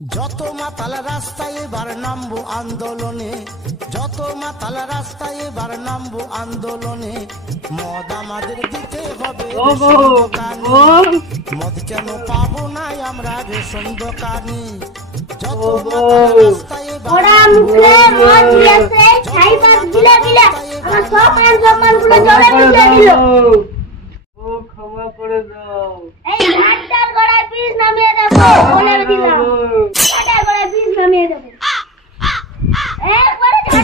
যত মাতাল রাস্তায় এবার নামবো আন্দোলনে যত মাতাল রাস্তায় এবার নামবো আন্দোলনে। মদ আমাদের দিতে হবে দোকানে। মদ কেন পাবো না আমরা রেশন দোকানে? যত মাতাল রাস্তায় এবার ওরা মুখে মদ দিয়েছে ছাই পাত দিলে দিলে। আমার সব সম্মানগুলো জলে মিশে দিল। ও ক্ষমা করে দাও। এই ঘাটটার গড়ায় পিস নামিয়ে দেবো। বলে দিলাম।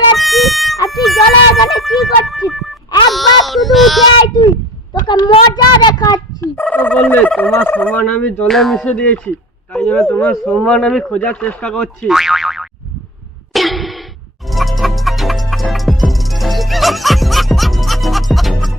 বেড়াচ্ছি আর তুই জলে জলে কি করছিস? একবার শুধু উঠে আয় তুই। তোকে মজা দেখাচ্ছি। তো বললে তোমার সম্মান আমি জলে মিশে দিয়েছি। তাই জন্য তোমার সম্মান আমি খোঁজার চেষ্টা করছি।